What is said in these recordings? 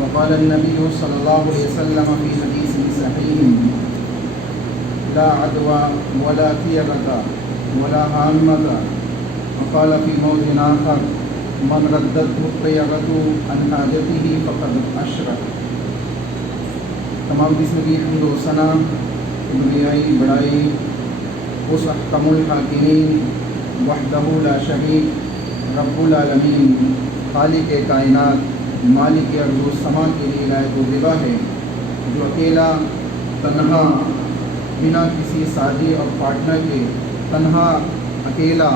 وقال النبي صلى الله عليه وسلم في حديث صحيح لا عدوى ولا طيرة ولا هامة. وقال في موضع آخر من ردته الطيرة عن حاجته فقد أشرك. تمام قسم کی حمد و ثنا کبریائی بڑائی اس احکم الحاکمین وحدہ لا شریک رب العالمین خالق کائنات مالک ارض و سما کے لیے لائق و زیبا ہے، جو اکیلا تنہا بنا کسی ساتھی اور پارٹنر کے تنہا اکیلا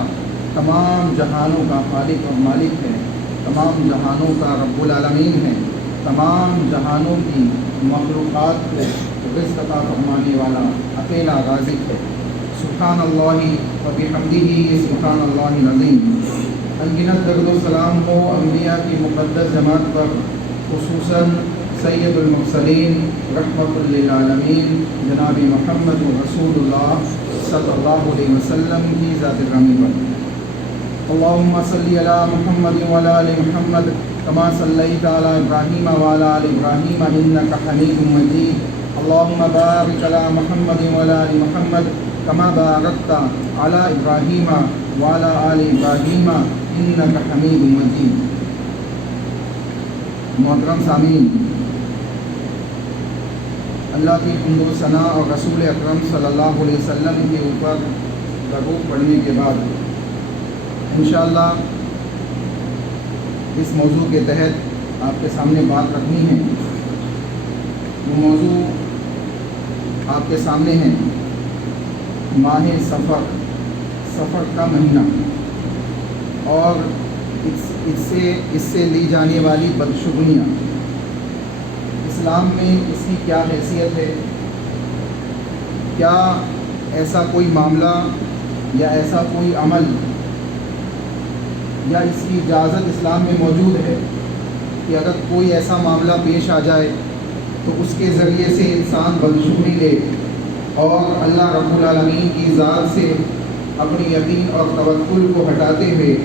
تمام جہانوں کا خالق اور مالک ہے، تمام جہانوں کا رب العالمین ہے، تمام جہانوں کی مخلوقات کو رزق عطا فرمانے والا اکیلا رازق ہے۔ سبحان اللہ و بحمدہ سبحان اللہ العظیم۔ انگنت درود و سلام ہو انبیاء کی مقدس جماعت پر، خصوصاً سید المرسلین رحمۃ للعالمین جناب محمد رسول اللہ صلی اللہ علیہ وسلم کی ذات گرامی پر۔ اللہم صلی علی محمد وعلی آل محمد کما صلیت علی ابراہیم وعلی آل ابراہیم انک حمید مجید۔ اللہم بارک علی محمد وعلی آل محمد کما بارکت علی ابراہیم وعلی آل ابراہیم انک حمید مجید۔ محترم سامعین، اللہ کی حمد و ثنا اور رسول اکرم صلی اللہ علیہ وسلم کے اوپر درود پڑھنے کے بعد انشاءاللہ اس موضوع کے تحت آپ کے سامنے بات رکھنی ہے۔ وہ موضوع آپ کے سامنے ہے ماہ سفر کا مہینہ اور اس سے لی جانے والی بدشگونیاں۔ اسلام میں اس کی کیا حیثیت ہے؟ کیا ایسا کوئی معاملہ یا ایسا کوئی عمل یا اس کی اجازت اسلام میں موجود ہے کہ اگر کوئی ایسا معاملہ پیش آ جائے تو اس کے ذریعے سے انسان بدشگونی لے اور اللہ رب العالمین کی ذات سے اپنی یقین اور توکل کو ہٹاتے ہوئے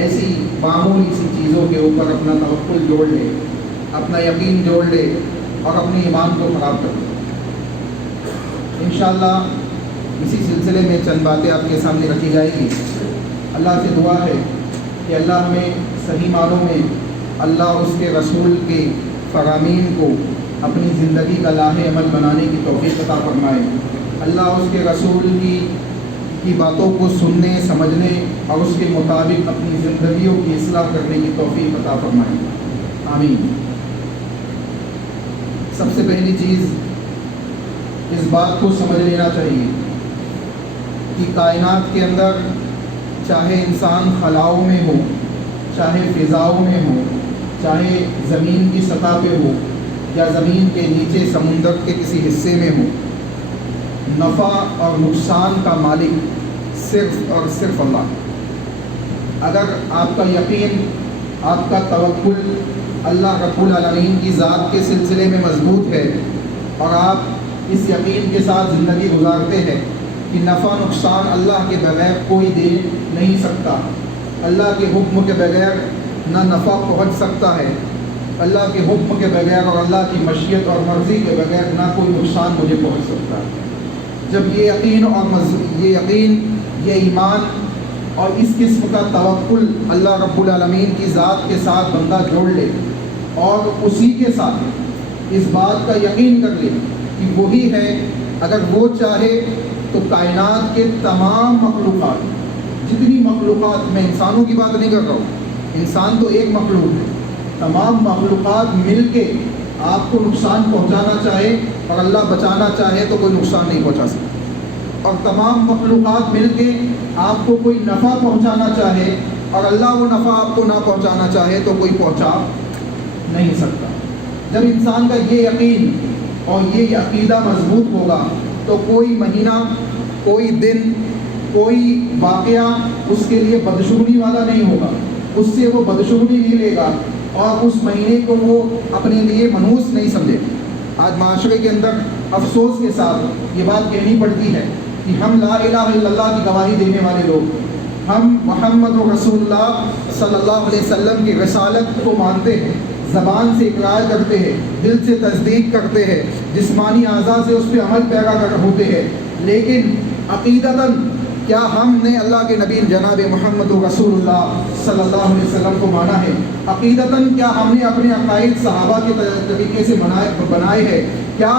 ایسی معمولی سی چیزوں کے اوپر اپنا توکل جوڑ لے، اپنا یقین جوڑ لے اور اپنے ایمان کو خراب کر دے۔ انشاءاللہ اسی سلسلے میں چند باتیں آپ کے سامنے رکھی جائیں گی۔ اللہ سے دعا ہے کہ اللہ ہمیں صحیح معنوں میں اللہ اس کے رسول کے فرامین کو اپنی زندگی کا لاہ عمل بنانے کی توفیق عطا فرمائے۔ اللہ اس کے رسول کی باتوں کو سننے، سمجھنے اور اس کے مطابق اپنی زندگیوں کی اصلاح کرنے کی توفیق عطا فرمائے، آمین۔ سب سے پہلی چیز اس بات کو سمجھ لینا چاہیے کہ کائنات کے اندر چاہے انسان خلاؤں میں ہو، چاہے فضاؤں میں ہو، چاہے زمین کی سطح پہ ہو یا زمین کے نیچے سمندر کے کسی حصے میں ہو، نفع اور نقصان کا مالک صرف اور صرف اللہ۔ اگر آپ کا یقین، آپ کا توکل اللہ رب العالمین کی ذات کے سلسلے میں مضبوط ہے اور آپ اس یقین کے ساتھ زندگی گزارتے ہیں کہ نفع نقصان اللہ کے بغیر کوئی دے نہیں سکتا، اللہ کے حکم کے بغیر نہ نفع پہنچ سکتا ہے، اللہ کے حکم کے بغیر اور اللہ کی مشیت اور مرضی کے بغیر نہ کوئی نقصان مجھے پہنچ سکتا ہے۔ جب یہ یقین اور یہ ایمان اور اس قسم کا توکل اللہ رب العالمین کی ذات کے ساتھ بندہ جوڑ لے اور اسی کے ساتھ اس بات کا یقین کر لے کہ وہی ہے، اگر وہ چاہے تو کائنات کے تمام مخلوقات، جتنی مخلوقات، میں انسانوں کی بات نہیں کر رہا ہوں، انسان تو ایک مخلوق ہے، تمام مخلوقات مل کے آپ کو نقصان پہنچانا چاہے اور اللہ بچانا چاہے تو کوئی نقصان نہیں پہنچا سکتا، اور تمام مخلوقات مل کے آپ کو کوئی نفع پہنچانا چاہے اور اللہ وہ نفع آپ کو نہ پہنچانا چاہے تو کوئی پہنچا نہیں سکتا۔ جب انسان کا یہ یقین اور یہ عقیدہ مضبوط ہوگا تو کوئی مہینہ، کوئی دن، کوئی واقعہ اس کے لیے بدشگونی والا نہیں ہوگا، اس سے وہ بدشگونی نہیں لے گا اور اس مہینے کو وہ اپنے لیے منحوس نہیں سمجھے۔ آج معاشرے کے اندر افسوس کے ساتھ یہ بات کہنی پڑتی ہے کہ ہم لا الہ الا اللہ کی گواہی دینے والے لوگ، ہم محمد رسول اللہ صلی اللہ علیہ وسلم کی رسالت کو مانتے ہیں، زبان سے اقرار کرتے ہیں، دل سے تصدیق کرتے ہیں، جسمانی اعضاء سے اس پہ عمل پیرا ہوتے ہیں، لیکن عقیدتاً کیا ہم نے اللہ کے نبی جناب محمد رسول اللہ صلی اللہ علیہ وسلم کو مانا ہے؟ عقیدتاً کیا ہم نے اپنے عقائد صحابہ کے طریقے سے بنائے ہیں؟ کیا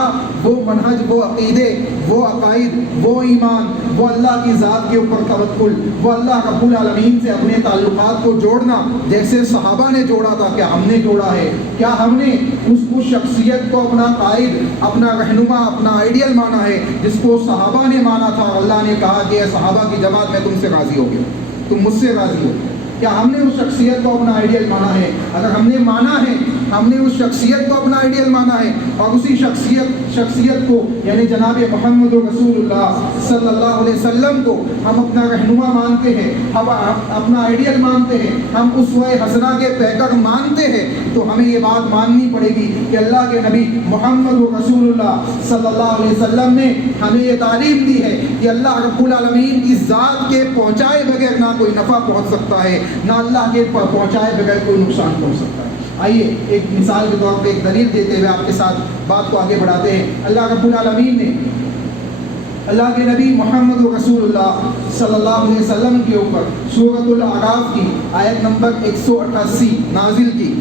وہ منہج، وہ عقیدے، وہ عقائد، وہ ایمان، وہ اللہ کی ذات کے اوپر توکل، وہ اللہ رب العالمین سے اپنے تعلقات کو جوڑنا جیسے صحابہ نے جوڑا تھا، کیا ہم نے جوڑا ہے؟ کیا ہم نے اس کو شخصیت کو اپنا قائد، اپنا رہنما، اپنا آئیڈیل مانا ہے جس کو صحابہ نے مانا تھا اور اللہ نے کہا کہ اے صحابہ کی جماعت میں تم سے راضی ہو گیا، تم مجھ سے راضی ہو؟ کیا ہم نے اس شخصیت کو اپنا آئیڈیل مانا ہے؟ اگر ہم نے مانا ہے، ہم نے اس شخصیت کو اپنا آئیڈیل مانا ہے اور اسی شخصیت کو یعنی جناب محمد رسول اللہ صلی اللہ علیہ وسلم کو ہم اپنا رہنما مانتے ہیں، ہم اپنا آئیڈیل مانتے ہیں، ہم اسوہ حسنہ کے پیکر مانتے ہیں، تو ہمیں یہ بات ماننی پڑے گی کہ اللہ کے نبی محمد رسول اللہ صلی اللہ علیہ وسلم نے ہمیں یہ تعلیم دی ہے کہ اللہ رب العالمین کی ذات کے پہنچائے بغیر نہ کوئی نفع پہنچ سکتا ہے، نہ اللہ کے پہنچائے بغیر کوئی نقصان پہنچ سکتا ہے۔ آئیے ایک مثال کے طور پہ ایک دلیل دیتے ہوئے آپ کے ساتھ بات کو آگے بڑھاتے ہیں۔ اللہ رب العالمین نے اللہ کے نبی محمد رسول اللہ صلی اللہ علیہ وسلم کے اوپر سورۃ الاعراف کی آیت نمبر 188 نازل کی۔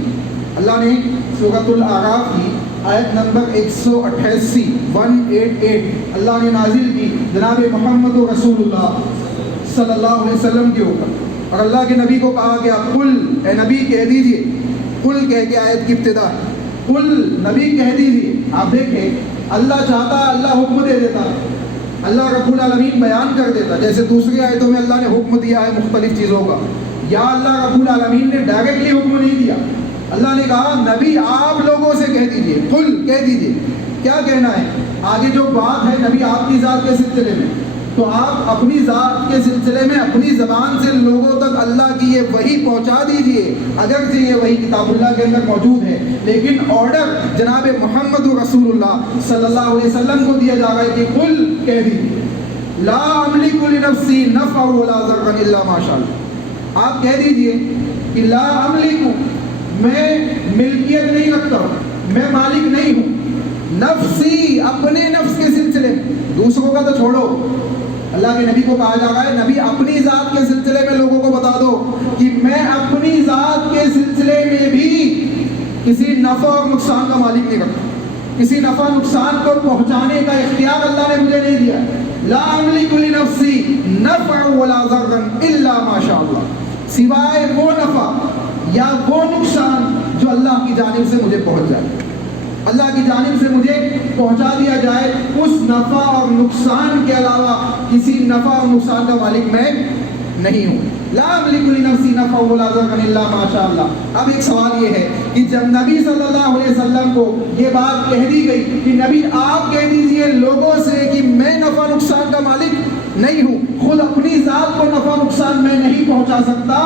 اللہ نے سورۃ الاعراف کی آیت نمبر 188 اللہ نے نازل کی جناب محمد رسول اللہ صلی اللہ علیہ وسلم کے اوپر، اور اللہ کے نبی کو کہا گیا قل، اے نبی کہہ دیجئے، قل کہہ کے آیت کی ابتدا، قل نبی کہہ دیجئے۔ آپ دیکھیں اللہ چاہتا اللہ حکم دے دیتا، اللہ رب العالمین بیان کر دیتا، جیسے دوسری آیتوں میں اللہ نے حکم دیا ہے مختلف چیزوں کا، یا اللہ رب العالمین نے ڈائریکٹلی حکم نہیں دیا، اللہ نے کہا نبی آپ لوگوں سے کہہ دیجئے، قل کہہ دیجئے۔ کیا کہنا ہے؟ آگے جو بات ہے نبی آپ کی ذات کے سلسلے میں، تو آپ اپنی ذات کے سلسلے میں اپنی زبان سے لوگوں تک اللہ کی یہ وحی پہنچا دیجئے، اگرچہ یہ وحی کتاب اللہ کے اندر موجود ہے، لیکن آرڈر جناب محمد رسول اللہ صلی اللہ علیہ وسلم کو دیا جا رہا ہے کہ قل کہہ دیجیے لا املک لنفسی نفعا ولا ضرا الا ما شاء اللہ، آپ کہہ دیجئے کہ لا املک، میں ملکیت نہیں رکھتا ہوں، میں مالک نہیں ہوں، نفسی، اپنے نفس کے سلسلے میں، دوسروں کا تو چھوڑو، اللہ کے نبی کو کہا جا رہا ہے نبی اپنی ذات کے سلسلے میں لوگوں کو بتا دو کہ میں اپنی ذات کے سلسلے میں بھی کسی نفع اور نقصان کا مالک نہیں رکھتا، کسی نفع نقصان کو پہنچانے کا اختیار اللہ نے مجھے نہیں دیا، لا املک لنفسی نفعا ولا ضرا الا ما شاء اللہ، سوائے وہ نفع یا وہ نقصان جو اللہ کی جانب سے مجھے پہنچ جائے، اللہ کی جانب سے مجھے پہنچا دیا جائے، اس نفع اور نقصان کے علاوہ کسی نفع اور نقصان کا مالک میں نہیں ہوں، لا املک لنفسی نفعا ولا ضرا الا ما شاء اللہ۔ اب ایک سوال یہ ہے کہ جب نبی صلی اللہ علیہ وسلم کو یہ بات کہہ دی گئی کہ نبی آپ کہہ دیجئے لوگوں سے کہ میں نفع نقصان کا مالک نہیں ہوں، خود اپنی ذات کو نفع نقصان میں نہیں پہنچا سکتا،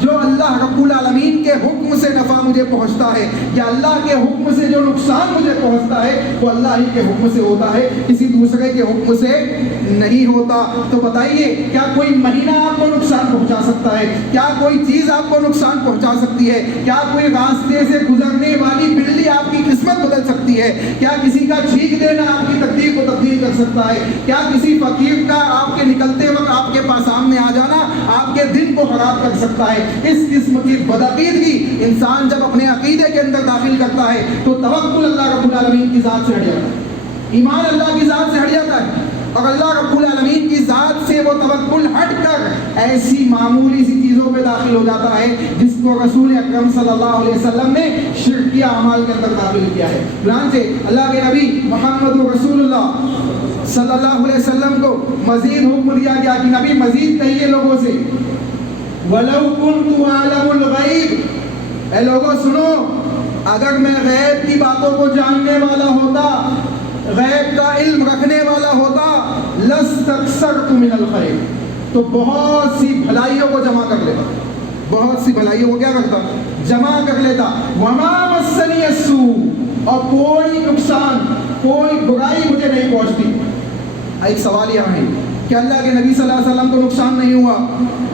جو اللہ رب العالمین کے حکم سے نفع مجھے پہنچتا ہے یا اللہ کے حکم سے جو نقصان مجھے پہنچتا ہے وہ اللہ ہی کے حکم سے ہوتا ہے، کسی دوسرے کے حکم سے نہیں ہوتا۔ تو بتائیے کیا کوئی مہینہ آپ کو نقصان پہنچا سکتا ہے؟ کیا کوئی چیز آپ کو نقصان پہنچا سکتی ہے؟ کیا کوئی راستے سے گزرنے والی بلی آپ کی قسمت بدل سکتی ہے؟ کیا کسی کا چھینک دینا آپ کی تقدیر کو تبدیل کر سکتا ہے؟ کیا کسی فقیر کا آپ کے نکلتے وقت آپ کے پاس سامنے آ جانا آپ کے دن کو خراب کر سکتا ہے؟ اس قسم کی بدعقیدگی انسان جب اپنے عقیدے کے اندر داخل کرتا ہے تو توکل اللہ رب العالمین کی ذات سے ہٹ جاتا ہے، ایمان اللہ کی ذات سے ہٹ جاتا ہے، اور اللہ رب العالمین کی ذات سے وہ توکل ہٹ کر ایسی معمولی سی چیزوں پہ داخل ہو جاتا ہے جس کو رسول اکرم صلی اللہ علیہ وسلم نے شرکیہ اعمال کے اندر داخل کیا ہے۔ چنانچہ اللہ کے نبی محمد رسول اللہ صلی اللہ علیہ وسلم کو مزید حکم دیا گیا کہ نبی مزید کہیے لوگوں سے وَلَوْ كُنْتُ أَعْلَمُ الْغَيْبِ، اے لوگوں سنو، اگر میں غیب کی باتوں کو جاننے والا ہوتا، غیب کا علم رکھنے والا ہوتا، لَاسْتَكْثَرْتُ مِنَ الْخَيْرِ، تو بہت سی بھلائیوں کو جمع کر لیتا، بہت سی بھلائیوں کو کیا کرتا؟ جمع کر لیتا، وَمَا مَسَّنِيَ السُّوءُ، اور کوئی نقصان، کوئی برائی مجھے نہیں پہنچتی۔ ایک سوال یہاں ہے کہ اللہ کے نبی صلی اللہ علیہ وسلم کو نقصان نہیں ہوا،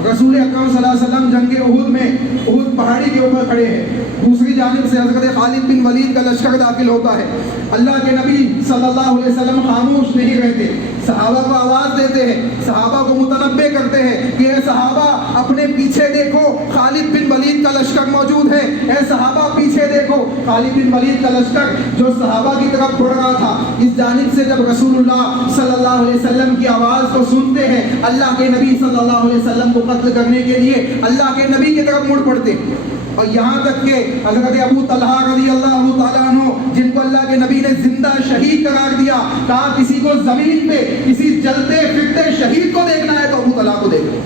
رسول اکرم صلی اللہ علیہ وسلم جنگ احد میں احد پہاڑی کے اوپر کھڑے ہیں، دوسری جانب سے حضرت خالد بن ولید کا لشکر داخل ہوتا ہے، اللہ کے نبی صلی اللہ علیہ وسلم خاموش نہیں رہتے، صحابہ کو آواز دیتے ہیں، صحابہ کو متنبہ کرتے ہیں کہ اے صحابہ اپنے پیچھے دیکھو خالد بن ولید کا لشکر موجود ہے، اے صحابہ پیچھے دیکھو خالد بن ولید کا لشکر جو صحابہ کی طرف بڑھ رہا تھا، اس جانب سے جب رسول اللہ صلی اللہ علیہ وسلم کی آواز کو سنتے ہیں اللہ کے نبی صلی اللہ علیہ وسلم کو قتل کرنے کے لیے اللہ کے نبی کی طرف مڑ پڑتے، اور یہاں تک کہ حضرت ابو طلحہ رضی اللہ تعالیٰ عنہ جن کو اللہ کے نبی نے زندہ شہید قرار دیا، کہا کسی کو زمین پہ کسی جلتے پھرتے شہید کو دیکھنا ہے تو ابو طلحہ کو دیکھو،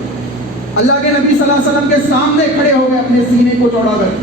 اللہ کے نبی صلی اللہ علیہ وسلم کے سامنے کھڑے ہو گئے اپنے سینے کو چوڑا کر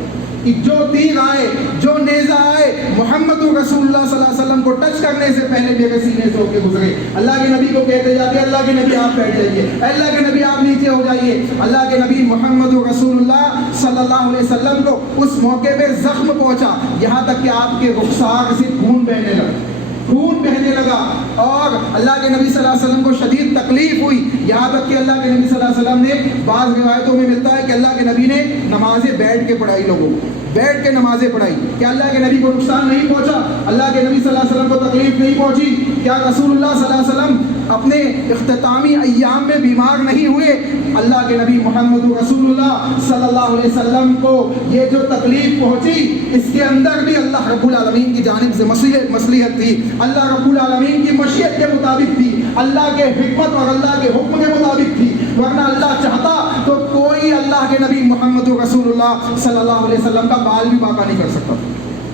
کہ جو تیر آئے جو نیزہ آئے محمد رسول اللہ صلی اللہ علیہ وسلم کو ٹچ کرنے سے پہلے میرے سینے سے ہو کے گزرے، اللہ کے نبی کو کہتے جاتے اللہ کے نبی آپ بیٹھ جائیے، اللہ کے نبی آپ نیچے ہو جائیے، اللہ کے نبی محمد رسول اللہ صلی اللہ علیہ وسلم کو اس موقع پہ زخم پہنچا، یہاں تک کہ آپ کے رخسار سے خون بہنے لگا، خون بہنے لگا، اور اللہ کے نبی صلی اللہ علیہ وسلم کو شدید تکلیف ہوئی، یہاں تک کہ اللہ کے نبی صلی اللہ علیہ وسلم نے بعض روایتوں میں ملتا ہے کہ اللہ کے نبی نے نمازیں بیٹھ کے پڑھائی، لوگوں بیٹھ کے نمازیں پڑھائی، کیا اللہ کے نبی کو نقصان نہیں پہنچا؟ اللہ کے نبی صلی اللہ علیہ وسلم کو تکلیف نہیں پہنچی؟ کیا رسول اللہ صلی اللہ علیہ وسلم اپنے اختتامی ایام میں بیمار نہیں ہوئے؟ اللہ کے نبی محمد رسول اللہ صلی اللہ علیہ وسلم کو یہ جو تکلیف پہنچی اس کے اندر بھی اللہ رب العالمین کی جانب سے مصلحت تھی، اللہ رب العالمین کی مشیت کے مطابق تھی، اللہ کے حکمت اور اللہ کے حکم کے مطابق تھی، ورنہ اللہ چاہتا تو کوئی اللہ کے نبی محمد رسول اللہ صلی اللہ علیہ وسلم کا بال بھی باقا نہیں کر سکتا،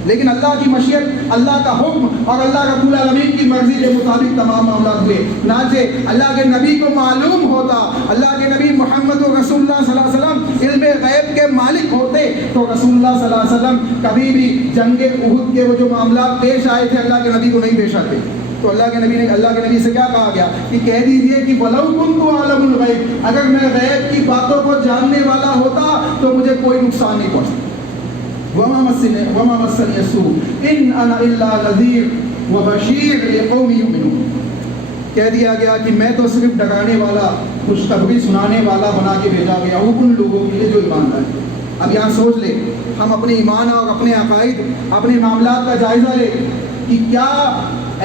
لیکن اللہ کی مشیت، اللہ کا حکم اور اللہ رب العالمین کی مرضی کے مطابق تمام معاملات ہوئے، چنانچہ اللہ کے نبی کو معلوم ہوتا، اللہ کے نبی محمد رسول اللہ صلی اللہ علیہ وسلم علم غیب کے مالک ہوتے تو رسول اللہ صلی اللہ علیہ وسلم کبھی بھی جنگ احد کے وہ جو معاملات پیش آئے تھے اللہ کے نبی کو نہیں پیش آتے، تو اللہ کے نبی سے کیا کہا گیا کہ کہہ دیجئے کہ وَلَوْ كُنْتُ أَعْلَمُ الْغَيْبَ، اگر میں غیب کی باتوں کو جاننے والا ہوتا تو مجھے کوئی نقصان نہیں پہنچتا. وَمَا مَسَّنِيَ السُّوءُ إِنْ أَنَا إِلَّا نَذِيرٌ وَبَشِيرٌ لِقَوْمٍ يُؤْمِنُونَ. کہہ دیا گیا کہ میں تو صرف ڈرانے والا، خوشخبری سنانے والا بنا کے بھیجا گیا ہوں ان لوگوں کے لیے جو ایمان لائے. اب یہاں سوچ لے، ہم اپنے ایمان اور اپنے عقائد، اپنے معاملات کا جائزہ لے کہ کیا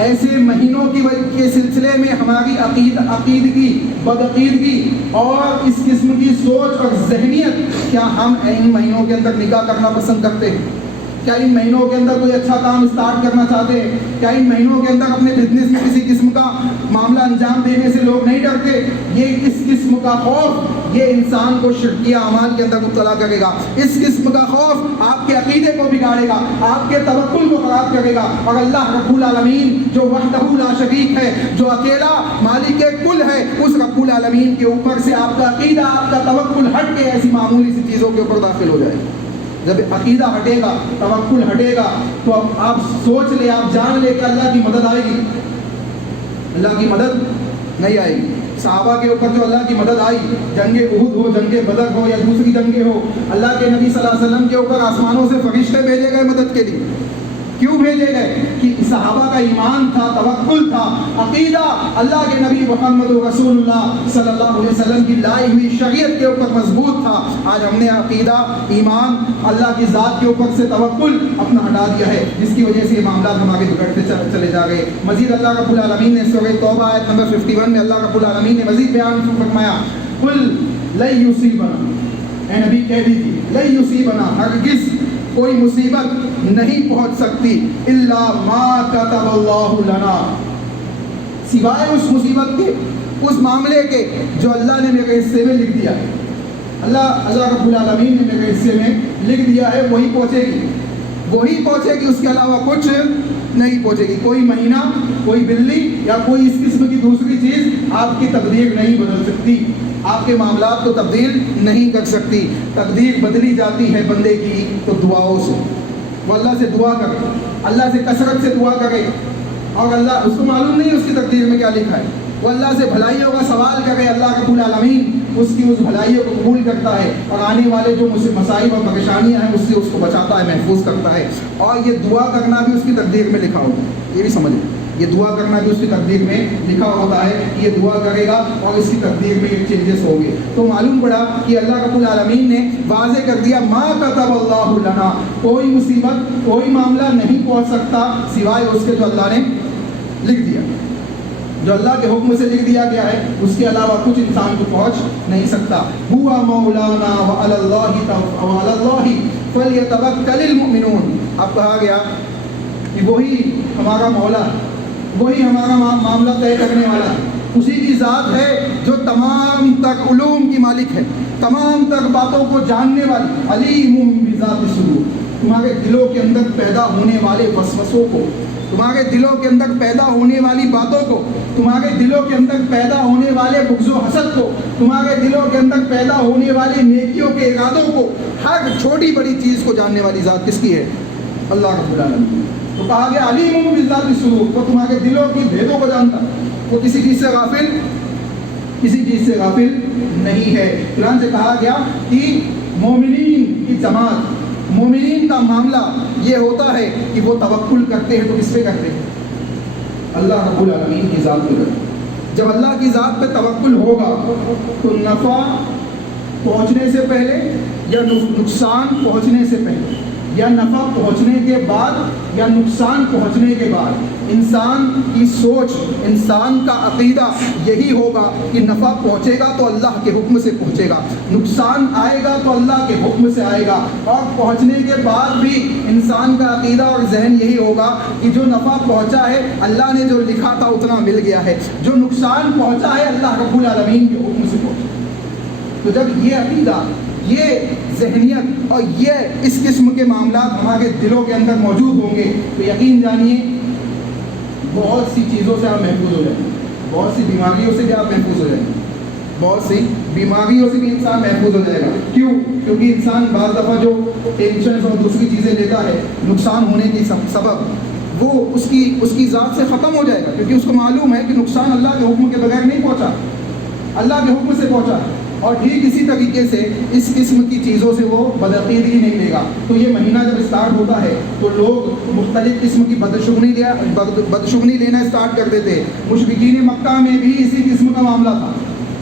ایسے مہینوں کے سلسلے میں ہماری عقیدگی، بدعقیدگی اور اس قسم کی سوچ اور ذہنیت، کیا ہم ان مہینوں کے اندر نکاح کرنا پسند کرتے ہیں؟ کیا ان مہینوں کے اندر کوئی اچھا کام اسٹارٹ کرنا چاہتے ہیں؟ کیا ان مہینوں کے اندر اپنے بزنس میں کسی قسم کا معاملہ انجام دینے سے لوگ نہیں ڈرتے؟ یہ اس قسم کا خوف یہ انسان کو شرکیہ اعمال کے اندر مبتلا کرے گا. اس قسم کا خوف آپ کے عقیدے کو بگاڑے گا، آپ کے توکل کو خراب کرے گا. اور اللہ رب العالمین جو وحدہ لا شریک ہے، جو اکیلا مالک کل ہے، اس رب العالمین کے اوپر سے آپ کا عقیدہ، آپ کا توکل ہٹ کے ایسی معمولی سی چیزوں کے اوپر داخل ہو جائے. جب عقیدہ ہٹے گا، توکل ہٹے گا، تو آپ سوچ لے، آپ جان لے کہ اللہ کی مدد آئے گی. اللہ کی مدد نہیں آئے گی. صحابہ کے اوپر جو اللہ کی مدد آئی، جنگ احد ہو، جنگ بدر ہو یا دوسری جنگیں ہو، اللہ کے نبی صلی اللہ علیہ وسلم کے اوپر آسمانوں سے فرشتے بھیجے گئے مدد کے لیے. کیوں بھیجے گئے؟ کہ صحابہ کا ایمان تھا، توکل تھا، عقیدہ اللہ کے نبی محمد رسول اللہ صلی اللہ علیہ وسلم کی لائی ہوئی شریعت کے اوپر مضبوط تھا. آج ہم نے عقیدہ، ایمان، اللہ کی ذات کے اوپر سے توکل اپنا ہٹا دیا ہے، جس کی وجہ سے یہ معاملات ہمارے بگڑتے چلے جا رہے. مزید اللہ رب العالمین نے سورہ توبہ آیت نمبر 51 میں اللہ رب العالمین نے مزید بیان فرمایا، قل لن یصیبنا، اے نبی کہہ دیجیے، لن یصیبنا، ہرگز کوئی مصیبت نہیں پہنچ سکتی، الا ما کتب اللہ لنا، سوائے اس مصیبت کے، اس معاملے کے جو اللہ نے میرے حصے میں لکھ دیا ہے. اللہ رب العالمین نے میرے حصے میں لکھ دیا ہے، وہی پہنچے گی، اس کے علاوہ کچھ نہیں پہنچے گی. کوئی مہینہ، کوئی بلی یا کوئی اس قسم کی دوسری چیز آپ کی تقدیر نہیں بدل سکتی، آپ کے معاملات کو تبدیل نہیں کر سکتی. تقدیر بدلی جاتی ہے بندے کی تو دعاؤں سے. وہ اللہ سے دعا کرے، اللہ سے کثرت سے دعا کرے، اور اللہ، اس کو معلوم نہیں اس کی تقدیر میں کیا لکھا ہے، وہ اللہ سے بھلائیوں کا سوال کرے. اللہ رب العالمین اس کی اس بھلائیوں کو قبول کرتا ہے، اور آنے والے جو مصائب اور پریشانیاں ہیں اس سے اس کو بچاتا ہے، محفوظ کرتا ہے. اور یہ دعا کرنا بھی اس کی تقدیر میں لکھا ہوتا ہے. یہ بھی سمجھ لیں، یہ دعا کرنا بھی اس کی تقدیر میں لکھا ہوتا ہے. یہ دعا کرے گا اور اس کی تقدیر میں یہ چینجز ہوں گے. تو معلوم پڑا کہ اللہ رب العالمین نے واضح کر دیا، ما کتب اللہ لنا، کوئی مصیبت، کوئی معاملہ نہیں پہنچ سکتا سوائے اس کے جو اللہ نے لکھ دیا، جو اللہ کے حکم سے لکھ دیا گیا ہے. اس کے علاوہ کچھ انسان کو پہنچ نہیں سکتا. ہوا مولانا وعلی اللہ فلیتوکل المؤمنون. اب کہا گیا کہ وہی ہمارا مولا، وہی ہمارا معاملہ طے کرنے والا، اسی کی ذات ہے جو تمام تر علوم کی مالک ہے، تمام تر باتوں کو جاننے والی. علیم بذات الصدور، تمہارے دلوں کے اندر پیدا ہونے والے وسوسوں کو، تمہارے دلوں کے اندر پیدا ہونے والی باتوں کو، تمہارے دلوں کے اندر پیدا ہونے والے بغض و حسد کو، تمہارے دلوں کے اندر پیدا ہونے والی نیکیوں کے ارادوں کو، ہر چھوٹی بڑی چیز کو جاننے والی ذات کس کی ہے؟ اللہ رب العالمین. تو کہا گیا علیم بذات الصدور، وہ تمہارے دلوں کی بھیدوں کو جانتا، وہ کسی چیز سے غافل نہیں ہے. قرآن سے کہا گیا کہ مومنین کی جماعت، مومنین کا معاملہ یہ ہوتا ہے کہ وہ توکل کرتے ہیں. تو کس پہ کرتے ہیں؟ اللہ رب العالمین کی ذات پہ کرتے ہیں. جب اللہ کی ذات پہ توکل ہوگا تو نفع پہنچنے سے پہلے یا نقصان پہنچنے سے پہلے، یا نفع پہنچنے کے بعد یا نقصان پہنچنے کے بعد، انسان کی سوچ، انسان کا عقیدہ یہی ہوگا کہ نفع پہنچے گا تو اللہ کے حکم سے پہنچے گا، نقصان آئے گا تو اللہ کے حکم سے آئے گا. اور پہنچنے کے بعد بھی انسان کا عقیدہ اور ذہن یہی ہوگا کہ جو نفع پہنچا ہے اللہ نے جو لکھا تھا اتنا مل گیا ہے، جو نقصان پہنچا ہے اللہ رب العالمین کے حکم سے پہنچا. تو جب یہ عقیدہ، یہ ذہنیت اور یہ اس قسم کے معاملات ہمارے دلوں کے اندر موجود ہوں گے تو یقین جانیے بہت سی چیزوں سے آپ محفوظ ہو جائیں گے، بہت سی بیماریوں سے بھی آپ محفوظ ہو جائیں گے، بہت سی بیماریوں سے بھی انسان محفوظ ہو جائے گا. کیوں؟ کیونکہ انسان بعض دفعہ جو ٹینشن اور دوسری چیزیں لیتا ہے نقصان ہونے کی سبب، وہ اس کی ذات سے ختم ہو جائے گا، کیونکہ اس کو معلوم ہے کہ نقصان اللہ کے حکم کے بغیر نہیں پہنچا، اللہ کے حکم سے پہنچا۔ اور ٹھیک اسی طریقے سے اس قسم کی چیزوں سے وہ بدعقیدگی نہیں لے گا۔ تو یہ مہینہ جب اسٹارٹ ہوتا ہے تو لوگ مختلف قسم کی بدشگنی لینا اسٹارٹ کر دیتے۔ مشرکین مکہ میں بھی اسی قسم کا معاملہ تھا۔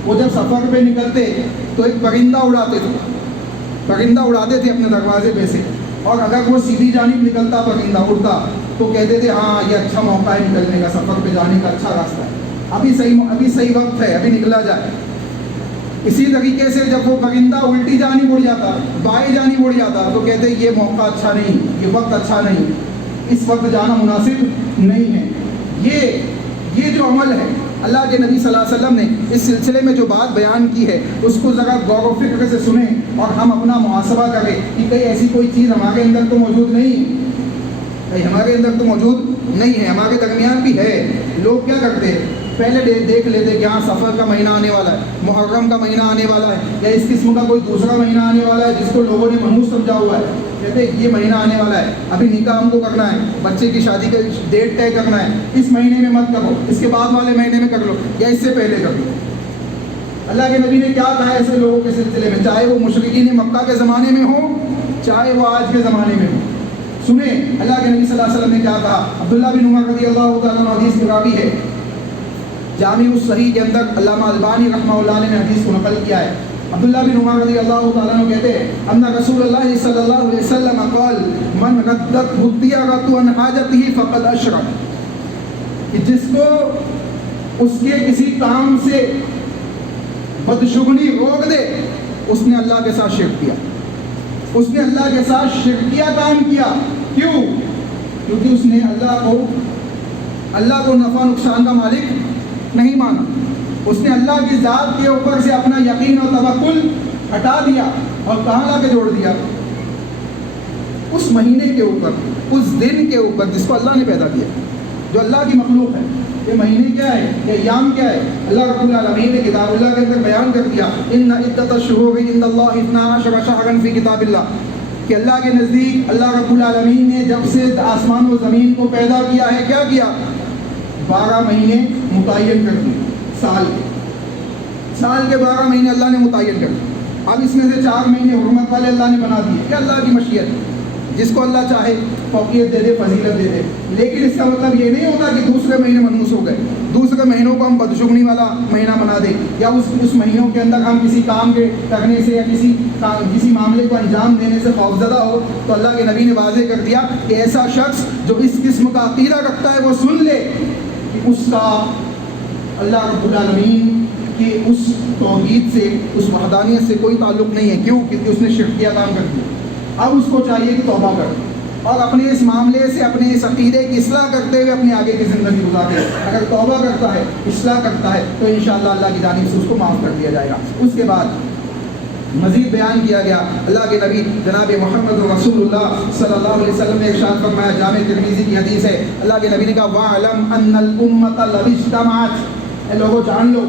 وہ جب سفر پہ نکلتے تو ایک پرندہ اڑاتے تھے اپنے دروازے پہ سے، اور اگر وہ سیدھی جانب نکلتا پرندہ اڑتا تو کہتے تھے ہاں یہ اچھا موقع ہے نکلنے کا، سفر پہ جانے کا اچھا راستہ ہے، ابھی صحیح وقت ہے، ابھی نکلا جائے۔ اسی طریقے سے جب وہ پرندہ الٹی جانب اڑ جاتا، بائیں جانب اڑ جاتا، تو کہتے ہیں یہ موقع اچھا نہیں، یہ وقت اچھا نہیں، اس وقت جانا مناسب نہیں ہے۔ یہ جو عمل ہے اللہ کے نبی صلی اللہ علیہ وسلم نے اس سلسلے میں جو بات بیان کی ہے اس کو ذرا غور و فکر سے سنیں اور ہم اپنا محاسبہ کریں کہ کہیں ایسی کوئی چیز ہمارے اندر تو موجود نہیں ہے، ہمارے درمیان بھی ہے۔ لوگ کیا کرتے ہیں، پہلے دیکھ لیتے کہ ہاں سفر کا مہینہ آنے والا ہے، محرم کا مہینہ آنے والا ہے، یا اس قسم کا کوئی دوسرا مہینہ آنے والا ہے جس کو لوگوں نے منحوس سمجھا ہوا ہے، کہتے ہیں یہ مہینہ آنے والا ہے، ابھی نکاح ہم کو کرنا ہے، بچے کی شادی کا ڈیٹ طے کرنا ہے، اس مہینے میں مت کرو، اس کے بعد والے مہینے میں کر لو، یا اس سے پہلے کر لو۔ اللہ کے نبی نے کیا کہا ایسے لوگوں کے سلسلے میں، چاہے وہ مشرکین مکہ کے زمانے میں ہو چاہے وہ آج کے زمانے میں ہو۔ سنیں اللہ کے نبی صلی اللہ علیہ وسلم نے کیا کہا۔ عبداللہ بن عمر رضی اللہ تعالیٰ عنہ حدیث میں راوی ہے، جامع الصحیح کے اندر علامہ البانی رحمہ اللہ نے حدیث کو نقل کیا ہے۔ عبداللہ بن عمر رضی اللہ تعالیٰ عنہ کہتے ہیں ان رسول اللہ صلی اللہ علیہ وسلم قال من ردت الطیرۃ عن حاجتہ فقد اشرک، کہ جس کو اس کے کسی کام سے بدشگنی روک دے اس نے اللہ کے ساتھ شرک کیا، اس نے اللہ کے ساتھ شرکیہ کام کیا۔ کیوں؟ کیونکہ اس نے اللہ کو نفع نقصان کا مالک نہیں مانا، اس نے اللہ کی ذات کے اوپر سے اپنا یقین اور توکل ہٹا دیا اور کہاں لا کے جوڑ دیا؟ اس مہینے کے اوپر، اس دن کے اوپر جس کو اللہ نے پیدا کیا، جو اللہ کی مخلوق ہے۔ یہ مہینے کیا ہے، یہ ایام کیا ہے؟ اللہ رب العالمین نے کتاب اللہ کے اندر بیان کر دیا ان عدۃ الشہور عند اللہ 12 شہرا فی کتاب اللہ، کہ اللہ کے نزدیک اللہ رب العالمین نے جب سے آسمان و زمین کو پیدا کیا ہے کیا کیا؟ 12 مہینے متعین کر دیے، سال کے 12 مہینے اللہ نے متعین کر دیے۔ اب اس میں سے 4 مہینے حرمت والے اللہ نے بنا دیے، کہ اللہ کی مشیت، جس کو اللہ چاہے فوقیت دے دے، فضیلت دے دے۔ لیکن اس کا مطلب یہ نہیں ہوتا کہ دوسرے مہینے منحوس ہو گئے، دوسرے مہینوں کو ہم بدشگنی والا مہینہ بنا دیں، یا اس مہینوں کے اندر ہم کسی کام کے کرنے سے یا کسی معاملے کو انجام دینے سے خوفزدہ ہو۔ تو اللہ کے نبی نے واضح کر دیا کہ ایسا شخص جو اس قسم کا عقیدہ رکھتا ہے وہ سن لے کہ اس کا اللہ رب العالمین کی اس توحید سے، اس وحدانیت سے کوئی تعلق نہیں ہے۔ کیوں؟ کیونکہ اس نے شرکیہ کام کر دیا۔ اب اس کو چاہیے کہ توبہ کرے اور اپنے اس معاملے سے، اپنے اس عقیدے کی اصلاح کرتے ہوئے اپنے آگے کی زندگی گزارے۔ اگر توبہ کرتا ہے، اصلاح کرتا ہے، تو انشاءاللہ اللہ کی جانب سے اس کو معاف کر دیا جائے گا۔ اس کے بعد مزید بیان کیا گیا، اللہ کے نبی جناب محمد رسول اللہ صلی اللہ علیہ وسلم نے ارشاد فرمایا، جامع ترمذی کی حدیث ہے، اللہ کے نبی نے کہا وَاعْلَمْ أَنَّ الْأُمَّةَ لَوِ اجْتَمَعَتْ، اے لوگوں جان لو،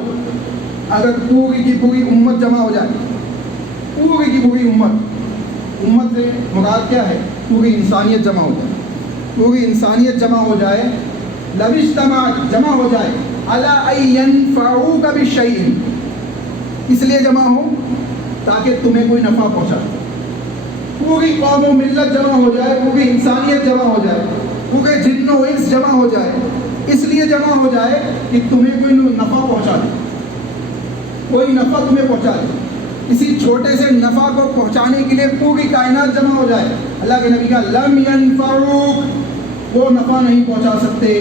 اگر پوری کی پوری امت جمع ہو جائے، پوری کی پوری امت سے مراد کیا ہے؟ پوری انسانیت جمع ہو جائے، پوری انسانیت جمع ہو جائے، لَوِ اجْتَمَعَتْ جمع ہو جائے، عَلَىٰ أَن يَنفَعُوكَ بِشَيْءٍ، اس لیے جمع ہو تاکہ تمہیں کوئی نفع پہنچائے، پوری قوم و ملت جمع ہو جائے، پوری انسانیت جمع ہو جائے، پورے جن و انس جمع ہو جائے، اس لیے جمع ہو جائے کہ تمہیں کوئی نفع پہنچا دے، کوئی نفع تمہیں پہنچا دے، کسی چھوٹے سے نفع کو پہنچانے کے لیے پوری کائنات جمع ہو جائے۔ اللہ کے نبی کا لم ينفعوک، وہ نفع نہیں پہنچا سکتے،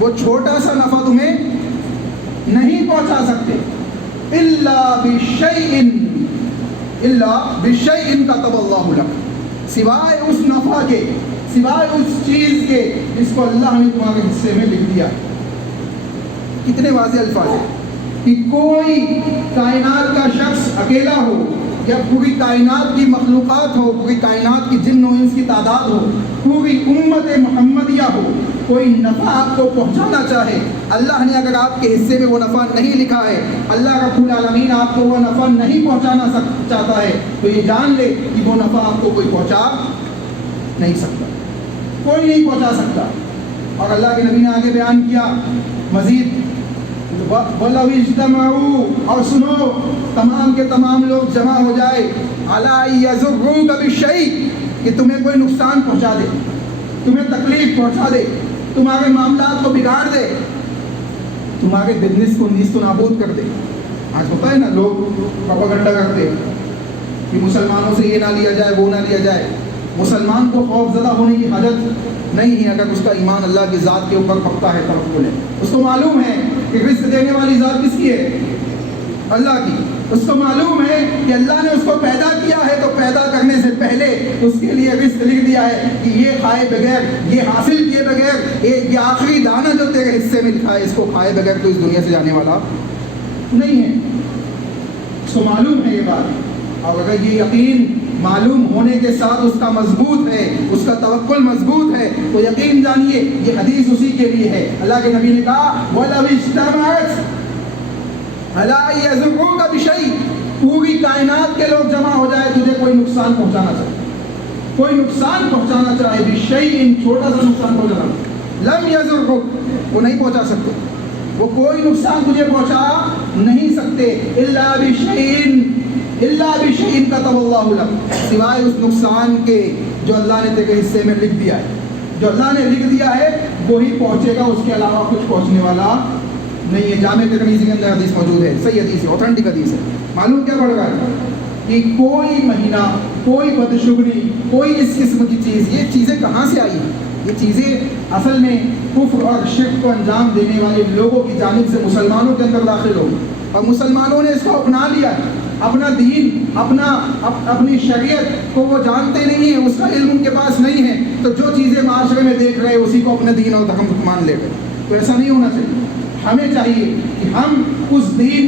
وہ چھوٹا سا نفع تمہیں نہیں پہنچا سکتے، الا بشیء کتب اللہ لک، سوائے اس نفع کے، سوائے اس چیز کے جس کو اللہ نے تمہارے حصے میں لکھ دیا۔ کتنے واضح الفاظ ہیں کہ کوئی کائنات کا شخص اکیلا ہو یا پوری کائنات کی مخلوقات ہو، پوری کائنات کی جن و انس کی تعداد ہو، پوری امت محمدیہ ہو، کوئی نفع آپ کو پہنچانا چاہے، اللہ نے اگر آپ کے حصے میں وہ نفع نہیں لکھا ہے، اللہ رب العالمین آپ کو وہ نفع نہیں پہنچانا چاہتا ہے، تو یہ جان لے کہ وہ نفع آپ کو کوئی پہنچا نہیں سکتا۔ کوئی نہیں پہنچا سکتا. اور اللہ کے نبی نے آگے بیان کیا مزید وَلَوْ اجْتَمَعُوا، اور سنو تمام کے تمام لوگ جمع ہو جائے عَلَىٰ أَن يَضُرُّوكَ بِالشَّيْءٍ، کہ تمہیں کوئی نقصان پہنچا دے، تمہیں تکلیف پہنچا دے، تمہارے معاملات کو بگاڑ دے، تمہارے بزنس کو نیست و نابود کر دے. آج ہوتا ہے نا، لوگ پروپیگنڈا کرتے ہیں کہ مسلمانوں سے یہ نہ لیا جائے، وہ نہ لیا جائے. مسلمان کو خوف زدہ ہونے کی حاجت نہیں ہے اگر اس کا ایمان اللہ کی ذات کے اوپر پختہ ہے، توکل ہے. اس کو معلوم ہے کہ رزق دینے والی ذات کس کی ہے؟ اللہ کی. اس کو معلوم ہے کہ اللہ نے اس کو پیدا کیا ہے تو پیدا کرنے سے پہلے اس کے لیے رزق لکھ دیا ہے کہ یہ کھائے بغیر، یہ حاصل کیے بغیر، یہ آخری دانہ جو تیرے حصے میں لکھا ہے اس کو کھائے بغیر تو اس دنیا سے جانے والا نہیں ہے. اس کو معلوم ہے یہ بات. اور اگر یہ یقین معلوم ہونے کے ساتھ اس کا مضبوط ہے، اس کا توکل مضبوط ہے، تو یقین جانیے یہ حدیث اسی کے لیے ہے. اللہ کے نبی نے کہا وَلَوْ اجْتَمَعَتْ عَلَىٰ أَن يَضُرُّوكَ بِشَيْءٍ، پوری کائنات کے لوگ جمع ہو جائے تجھے کوئی نقصان پہنچانا چاہے، کوئی نقصان پہنچانا چاہے، بِشَيْءٍ چھوٹا سا نقصان پہنچانا، لَمْ يَضُرُّكَ وہ نہیں پہنچا سکتے، وہ کوئی نقصان تجھے پہنچا نہیں سکتے. إِلَّا بِشَيْءٍ كَتَبَ اللَّهُ لَكَ، سوائے اس نقصان کے جو اللہ نے تیرے حصے میں لکھ دیا ہے. جو اللہ نے لکھ دیا ہے وہی پہنچے گا، اس کے علاوہ کچھ پہنچنے والا نہیں ہے. جامع ترمذی کے اندر حدیث موجود ہے، صحیح حدیث ہے، اوتھینٹک حدیث ہے. معلوم کیا پڑ رہا ہے کہ کوئی مہینہ، کوئی بدشگری، کوئی اس قسم کی چیز، یہ چیزیں کہاں سے آئی؟ یہ چیزیں اصل میں کفر اور شرک کو انجام دینے والے لوگوں کی جانب سے مسلمانوں کے اندر داخل ہو گئی، اور مسلمانوں نے اس کو اپنا لیا. اپنا دین، اپنی شریعت کو وہ جانتے نہیں ہیں، اس کا علم ان کے پاس نہیں ہے، تو جو چیزیں معاشرے میں دیکھ رہے اسی کو اپنے دین اور دھرم مان لے گئے. تو ایسا نہیں ہونا چاہیے. ہمیں چاہیے کہ ہم اس دین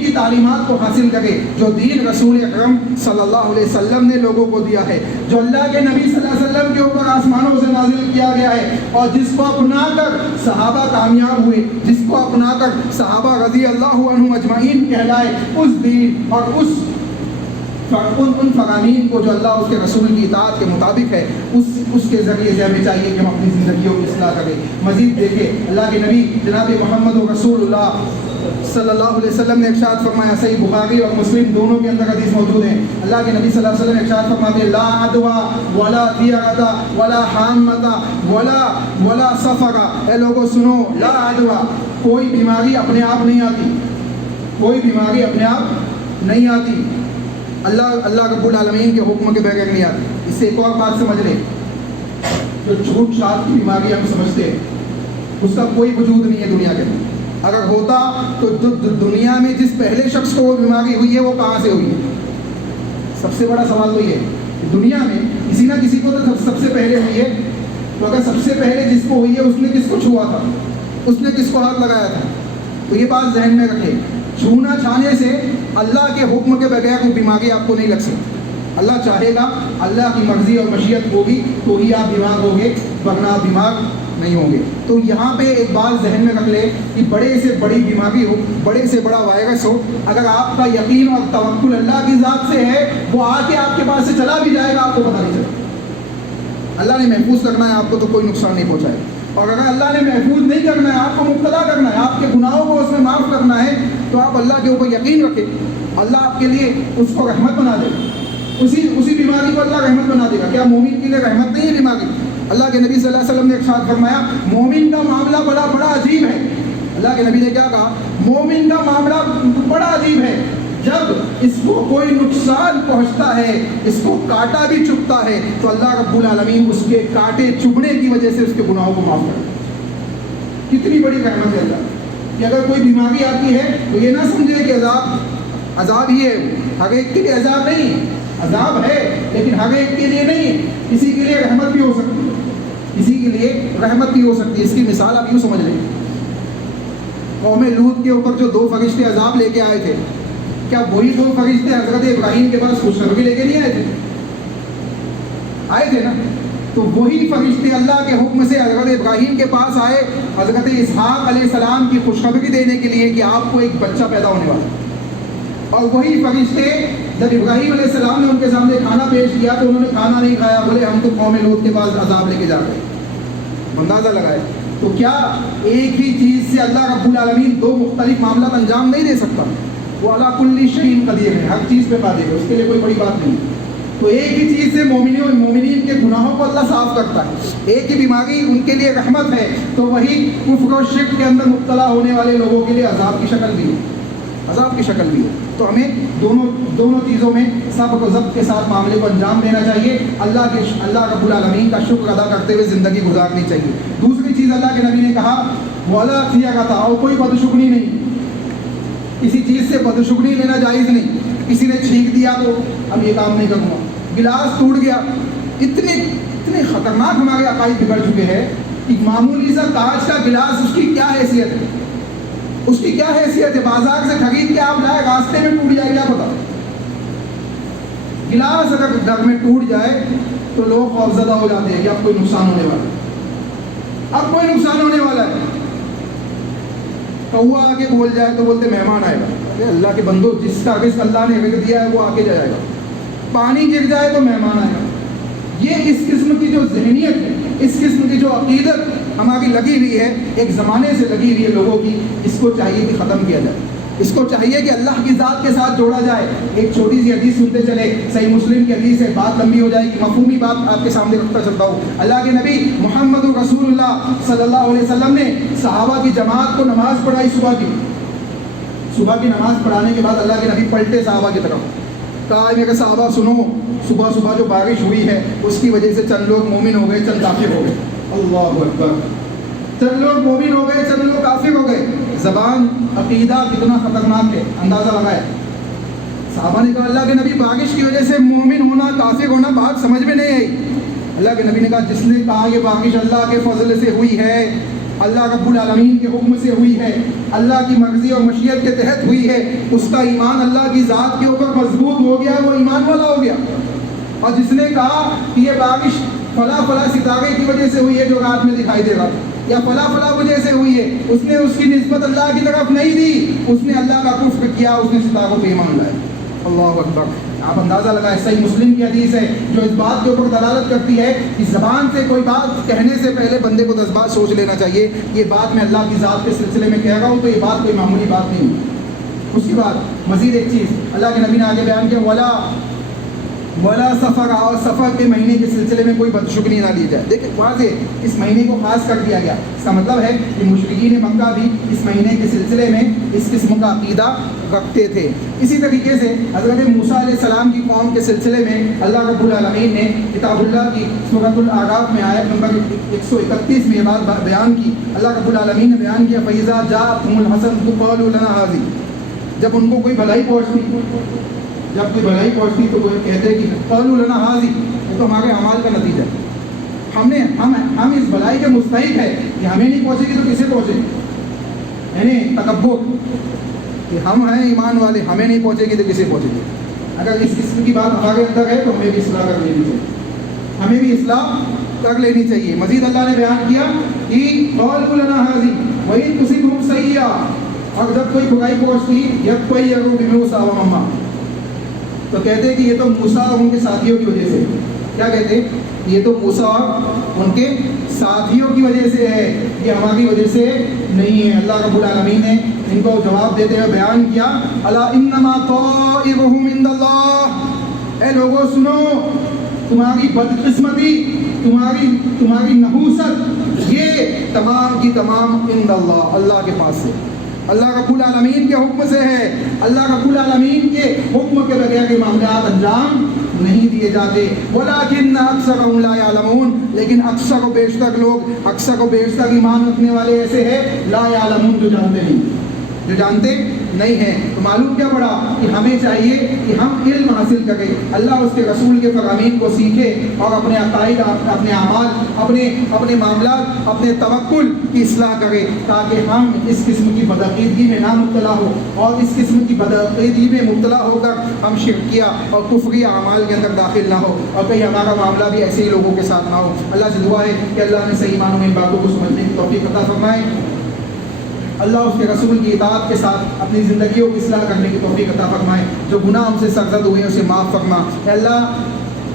کی تعلیمات کو حاصل کریں جو دین رسول اکرم صلی اللہ علیہ وسلم نے لوگوں کو دیا ہے، جو اللہ کے نبی صلی اللہ علیہ وسلم کے اوپر آسمانوں سے نازل کیا گیا ہے، اور جس کو اپنا کر صحابہ کامیاب ہوئے، جس کو اپنا کر صحابہ رضی اللہ عنہم اجمعین کہلائے. اس دین اور ان فرامین کو جو اللہ اس کے رسول کی اطاعت کے مطابق ہے، اس کے ذریعے سے ہمیں چاہیے کہ ہم اپنی زندگیوں کی اصلاح کریں. مزید دیکھیں اللہ کے نبی جناب محمد رسول اللہ صلی اللہ علیہ وسلم نے ارشاد فرمایا، صحیح بخاری اور مسلم دونوں کے اندر حدیث موجود ہیں. اللہ کے نبی صلی اللہ علیہ وسلم ارشاد فرماتے ہیں لا عدوى ولا طیرۃ ولا حامۃ ولا سفر. اے لوگوں سنو، لا عدوى، کوئی بیماری اپنے آپ نہیں آتی، کوئی بیماری اپنے آپ نہیں آتی، اللہ رب العالمین کے حکم کے بغیر نہیں آتی. اس سے ایک اور بات سمجھ لیں، جو جھوٹ شاد کی بیماری ہم سمجھتے ہیں اس کا کوئی وجود نہیں ہے دنیا کے اندر. اگر ہوتا تو دنیا میں جس پہلے شخص کو وہ بیماری ہوئی ہے وہ کہاں سے ہوئی ہے؟ سب سے بڑا سوال تو یہ ہے کہ دنیا میں کسی نہ کسی کو تو سب سے پہلے ہوئی ہے، تو اگر سب سے پہلے جس کو ہوئی ہے اس نے کس کو چھوا تھا، اس نے کس کو ہاتھ لگایا تھا؟ تو یہ بات ذہن میں رکھیں، چھونا چھانے سے اللہ کے حکم کے بغیر وہ بیماری آپ کو نہیں لگ سکتی. اللہ چاہے گا، اللہ کی مرضی اور مشیت ہوگی تو ہی آپ بیمار ہوں گے، ورنہ آپ بیمار نہیں ہوں گے. تو یہاں پہ ایک بات ذہن میں رکھ لے کہ بڑے سے بڑی بیماری ہو، بڑے سے بڑا وائرس ہو، اگر آپ کا یقین اور توکل اللہ کی ذات سے ہے، وہ آ کے آپ کے پاس سے چلا بھی جائے گا، آپ کو پتہ نہیں چلے. اللہ نے محفوظ کرنا ہے آپ کو تو کوئی نقصان نہیں پہنچائے. اور اگر اللہ نے محفوظ نہیں کرنا ہے، آپ کو مبتلا کرنا ہے، آپ کے گناہوں کو اس میں معاف کرنا ہے، تو آپ اللہ کے اوپر یقین رکھیں، اللہ آپ کے لیے اس کو رحمت بنا دے گا. اسی بیماری کو اللہ رحمت بنا دے گا. کیا مومن کے لیے رحمت نہیں ہے بیماری؟ اللہ کے نبی صلی اللہ علیہ وسلم نے ارشاد فرمایا مومن کا معاملہ بڑا عجیب ہے. اللہ کے نبی نے کیا کہا؟ مومن کا معاملہ بڑا عجیب ہے، جب اس کو کوئی نقصان پہنچتا ہے، اس کو کاٹا بھی چبھتا ہے، تو اللہ رب العالمین اس کے کاٹے چبھنے کی وجہ سے اس کے گناہوں کو معاف کرتا ہے. کتنی بڑی رحمت ہے اللہ کہ اگر کوئی بیماری آتی ہے تو یہ نہ سمجھے کہ عذاب ہی ہے. ہر ایک کے لیے عذاب نہیں، عذاب ہے لیکن ہر ایک کے لیے نہیں. کسی کے لیے رحمت بھی ہو سکتی ہے، کسی کے لیے رحمت بھی ہو سکتی ہے. اس کی مثال آپ یوں سمجھ لیں، قوم لوط کے اوپر جو 2 فرشتے عذاب لے کے آئے تھے، کیا وہی 2 فرشتے حضرت ابراہیم کے پاس خوشخبری لے کے نہیں آئے تھے؟ آئے تھے نا. تو وہی فرشتے اللہ کے حکم سے حضرت ابراہیم کے پاس آئے حضرت اسحاق علیہ السلام کی خوشخبری دینے کے لیے کہ آپ کو ایک بچہ پیدا ہونے والا. اور وہی فرشتے جب ابراہیم علیہ السلام نے ان کے سامنے کھانا پیش کیا تو انہوں نے کھانا نہیں کھایا، بولے ہم تو قوم لوط کے پاس عذاب لے کے جا رہے ہیں۔ اندازہ لگائے تو کیا ایک ہی چیز سے اللہ رب العالمین دو مختلف معاملات انجام نہیں دے سکتا؟ وہ علی کل شیء قدیر ہے، ہر چیز پہ قادر ہے، اس کے لیے کوئی بڑی بات نہیں۔ تو ایک ہی چیز سے مومنین کے گناہوں کو اللہ صاف کرتا ہے، ایک ہی بیماری ان کے لیے رحمت ہے، تو وہی کفر و شرک کے اندر مبتلا ہونے والے لوگوں کے لیے عذاب کی شکل بھی ہے، عذاب کی شکل بھی ہے۔ تو ہمیں دونوں چیزوں میں صبر و ضبط کے ساتھ معاملے کو انجام دینا چاہیے، اللہ رب العالمین کا شکر ادا کرتے ہوئے زندگی گزارنی چاہیے۔ دوسری چیز اللہ کے نبی نے کہا وَلَا سِيَغَةَ، اور کوئی بدشگنی نہیں، کسی چیز سے بدشگنی لینا جائز نہیں۔ کسی نے چھینک دیا تو اب یہ کام نہیں کروں گا، گلاس ٹوٹ گیا، اتنے خطرناک ہمارے عقائد بگڑ چکے ہیں کہ معمولی سا کانچ کا گلاس، اس کی کیا حیثیت ہے، اس کی کیا حیثیت ہے، بازار سے خرید کے آپ لائے، راستے میں ٹوٹ جائے، کیا پتا۔ گلاس اگر گھر میں ٹوٹ جائے تو لوگ خوفزدہ ہو جاتے ہیں کہ اب کوئی نقصان ہونے والا ہے، اب کوئی نقصان ہونے والا ہے۔ کوا آ کے بول جائے تو بولتے مہمان آئے گا، اللہ کے بندو، جس کا رزق اللہ نے رزق دیا ہے وہ آ کے جائے گا۔ پانی گر جائے تو مہمان آئے گا۔ یہ اس قسم کی جو ذہنیت ہے، اس قسم کی جو عقیدت ہماری لگی ہوئی ہے، ایک زمانے سے لگی ہوئی ہے لوگوں کی، اس کو چاہیے کہ ختم کیا جائے، اس کو چاہیے کہ اللہ کی ذات کے ساتھ جوڑا جائے۔ ایک چھوٹی سی حدیث سنتے چلے، صحیح مسلم کی حدیث ہے، بات لمبی ہو جائے گی، مفہومی بات آپ کے سامنے رکھتا چلتا ہوں۔ اللہ کے نبی محمد رسول اللہ صلی اللہ علیہ وسلم نے صحابہ کی جماعت کو نماز پڑھائی، صبح کی نماز پڑھانے کے بعد اللہ کے نبی پلٹے صحابہ کی طرف، کہا میرے صحابہ سنو، صبح جو بارش ہوئی ہے اس کی وجہ سے چند لوگ مومن ہو گئے، چند کافر ہو گئے۔ اللہ اکبر، چند لوگ مومن ہو گئے، چند لوگ کافر ہو گئے۔ زبان، عقیدہ کتنا خطرناک ہے، اندازہ لگائے۔ صحابہ نے کہا اللہ کے نبی بارش کی وجہ سے مومن ہونا، کافر ہونا بات سمجھ میں نہیں آئی۔ اللہ کے نبی نے کہا جس نے کہا یہ بارش اللہ کے فضل سے ہوئی ہے، اللہ رب العالمین کے حکم سے ہوئی ہے، اللہ کی مرضی اور مشیت کے تحت ہوئی ہے، اس کا ایمان اللہ کی ذات کے اوپر مضبوط ہو گیا، وہ ایمان والا ہو گیا۔ اور جس نے کہا کہ یہ بارش فلاں ستارے کی وجہ سے ہوئی ہے جو رات میں دکھائی دے رہا تھا، یا فلاں وجہ سے ہوئی ہے، اس نے اس کی نسبت اللہ کی طرف نہیں دی، اس نے اللہ کا کفر کیا، اس نے ستاروں پہ ایمان لایا۔ اللہ اکبر۔ آپ اندازہ لگائیں، صحیح مسلم کی حدیث ہے جو اس بات کے اوپر دلالت کرتی ہے کہ زبان سے کوئی بات کہنے سے پہلے بندے کو 10 بار سوچ لینا چاہیے، یہ بات میں اللہ کی ذات کے سلسلے میں کہہ رہا ہوں تو یہ بات کوئی معمولی بات نہیں ہے۔ اس کے بعد مزید ایک چیز اللہ کے نبی نے آگے بیان کیا، ولا سفر، اور سفر کے مہینے کے سلسلے میں کوئی بدشگنی نہ لی جائے۔ دیکھیں واضح اس مہینے کو خاص کر دیا گیا، اس کا مطلب ہے کہ مشرکین مکہ بھی اس مہینے کے سلسلے میں اس قسم کا عقیدہ رکھتے تھے۔ اسی طریقے سے حضرت موسیٰ علیہ السلام کی قوم کے سلسلے میں اللہ رب العالمین نے کتاب اللہ کی سورۃ الاعراف میں آیت نمبر 131 میں یہ بات بیان کی۔ اللہ رب العالمین نے بیان کیا فَإِذَا جَاءَتْهُمُ الْحَسَنَةُ قَالُوا لَنَا هَٰذِهِ، جب ان کو کوئی بھلائی پہنچتی تو وہ کہتے کہ قَالُوا لَنَا هَٰذِهِ، یہ تو ہمارے اعمال کا نتیجہ ہے، ہم اس بھلائی کے مستحق ہے کہ ہمیں نہیں پہنچے گی تو کسے پہنچے گی، یعنی تکبر کہ ہم ہیں ایمان والے، ہمیں نہیں پہنچے گی تو کسے پہنچے گی۔ اگر اس قسم کی بات ہمارے اندر ہے تو ہمیں بھی اصلاح کر لینی چاہیے، ہمیں بھی اصلاح کر لینی چاہیے۔ مزید اللہ نے بیان کیا کہ قَالُوا لَنَا هَٰذِهِ وَإِن تُصِبْهُمْ سَيِّئَةٌ، اور جب کوئی برائی پہنچتی يَطَّيَّرُوا بِمُوسَىٰ وَمَن، تو کہتے ہیں کہ یہ تو موسیٰ اور ان کے ساتھیوں کی وجہ سے، کیا کہتے ہیں، یہ تو موسیٰ اور ان کے ساتھیوں کی وجہ سے ہے، یہ ہماری وجہ سے نہیں ہے۔ اللہ رب العالمین نے ان کو جواب دیتے ہوئے بیان کیا الا انما طائرهم عند اللہ، اے لوگوں سنو، تمہاری بدقسمتی، تمہاری نحوست یہ تمام کی تمام عند اللہ، اللہ کے پاس سے، اللہ رب العالمین کے حکم سے ہے۔ اللہ رب العالمین کے حکم کے بغیر یہ معاملات انجام نہیں دیے جاتے۔ وَلَٰكِنَّ أَكْثَرَهُمْ لَا يَعْلَمُونَ، لیکن اکثر و بیشتر لوگ، اکثر و بیشتر ایمان رکھنے والے ایسے ہیں لا يعلمون، جو جانتے نہیں ہیں۔ تو معلوم کیا پڑا کہ ہمیں چاہیے کہ ہم علم حاصل کریں، اللہ اس کے رسول کے فرامین کو سیکھیں اور اپنے عقائد، اپنے اعمال، اپنے معاملات، اپنے توکل کی اصلاح کریں، تاکہ ہم اس قسم کی بدعقیدگی میں نہ مبتلا ہو، اور اس قسم کی بدعقیدگی میں مبتلا ہو کر ہم شرکیہ اور کفریہ اعمال کے اندر داخل نہ ہو، اور کہیں ہمارا معاملہ بھی ایسے ہی لوگوں کے ساتھ نہ ہو۔ اللہ سے دعا ہے کہ اللہ نے صحیح معنوں میں ان باتوں کو سمجھنے کی توفیق عطا فرمائے۔ اللہ اس کے رسول کی اطاعت کے ساتھ اپنی زندگیوں کی اصلاح کرنے کی توفیق عطا فرمائے، جو گناہ ہم سے سرزد ہوئے ہیں اسے معاف فرما۔ اے اللہ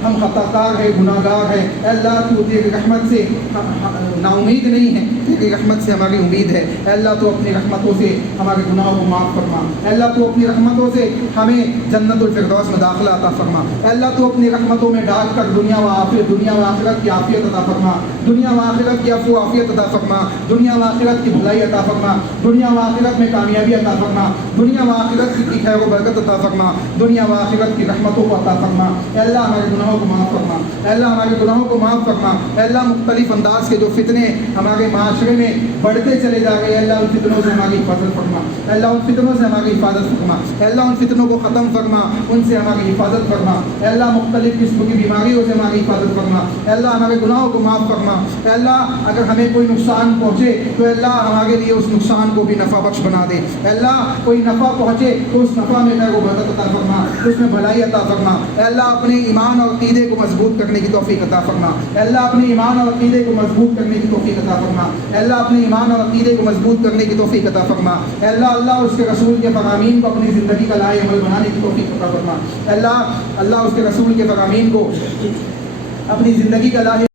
ہم خطا کار ہیں، گناہ گار ہیں، اے اللہ تو تیری رحمت سے نا امید نہیں ہے، تیری رحمت سے ہماری امید ہے۔ اے اللہ تو اپنی رحمتوں سے ہمارے گناہوں کو معاف فرما، اے اللہ تو اپنی رحمتوں سے ہمیں جنت الفردوس میں داخلہ عطا فرما، اے اللہ تو اپنی رحمتوں میں ڈال کر دنیا و آخرت کی عافیت عطا فرما، دنیا و آخرت کی عفو و عافیت عطا فرما، دنیا و آخرت کی بھلائی عطا فرما، دنیا و آخرت میں کامیابی عطا فرما، دنیا و آخرت کی خیر و برکت عطا فرما، دنیا و آخرت کی رحمتوں کو عطا فرما۔ اے اللہ ہمارے گناہوں کو معاف فرما، اے اللہ ہمارے گناہوں کو معاف فرما، اے اللہ مختلف انداز کے جو فتنے ہمارے معاشرے میں بڑھتے چلے جا رہے ہیں، اے اللہ ان فتنوں سے ہماری حفاظت فرما، اے اللہ ان فتنوں سے ہماری حفاظت فرما، اے اللہ ان فتنوں کو ختم فرما، ان سے ہماری حفاظت فرما، اے اللہ مختلف قسم کی بیماریوں سے ہماری حفاظت فرما، اے اللہ ہمارے گناہوں کو معاف فرما، اے اللہ اگر ہمیں کوئی نقصان پہنچے تو اے اللہ ہمارے لیے اس نقصان کو بھی نفع بخش بنا دے، اے اللہ کوئی نفع پہنچے تو اس نفع میں خیر و برکت عطا فرما، اس میں بھلائی عطا فرما، اے اللہ اپنے ایمان اور عقیدے کو مضبوط کرنے کی توفیق عطا فرما، اے اللہ اپنے ایمان اور عقیدے کو مضبوط کرنے کی توفیق عطا فرما، اے اللہ اپنے ایمان اور عقیدے کو مضبوط کرنے کی توفیق عطا فرما، اے اللہ اس کے رسول کے فرامین کو اپنی زندگی کا لائق عمل بنانے کی توفیق عطا فرما، اے اللہ اس کے رسول کے فرامین کو اپنی زندگی کا لائق